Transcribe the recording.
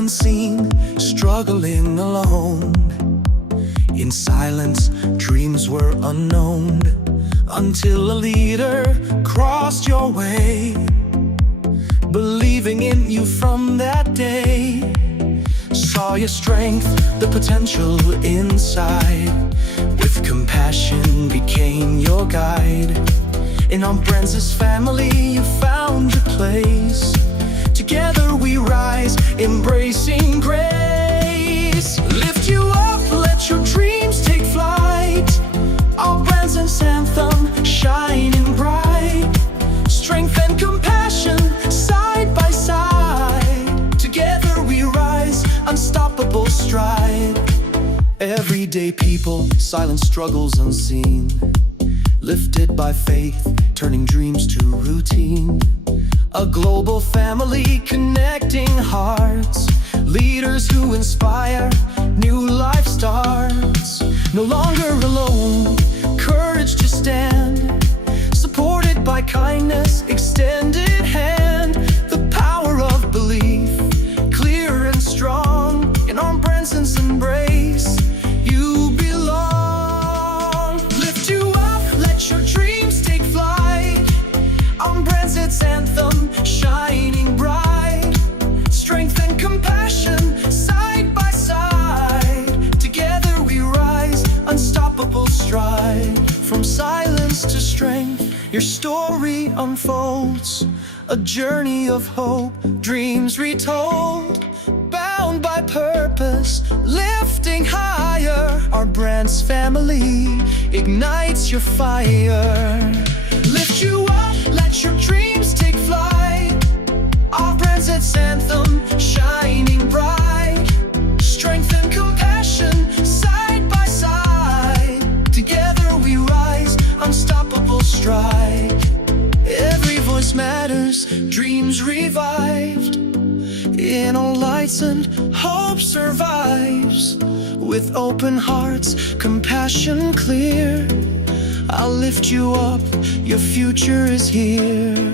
unseen, struggling alone. In silence, dreams were unknown, until a leader crossed your way, believing in you from that day. Saw your strength, the potential inside, with compassion became your guide. In our Brands' family you found your place. Together we rise, embracing grace. Lift you up, let your dreams take flight. Our Brands' anthem shining bright. Strength and compassion side by side. Together we rise, unstoppable stride. Everyday people, silent struggles unseen, lifted by faith, turning dreams to routine. A global family connecting hearts, leaders who inspire, new life starts. No longer alone, courage to stand, supported by kindness, extended hand. The power of belief, clear and strong, in our Brands' embrace you belong. Lift you up, let your dreams take flight. Our Brands' anthem shining bright. Strength and compassion side by side. Together we rise, unstoppable stride. From silence to strength, your story unfolds. A journey of hope, dreams retold. Bound by purpose, lifting higher. Our Brands' family ignites your fire. Lift you up, let your dreams take flight. Our Brands' anthem shining bright. Strength and compassion side by side. Together we rise, unstoppable stride. Every voice matters, dreams revived. In all lights and hope survives. With open hearts, compassion clear, I'll lift you up, your future is here.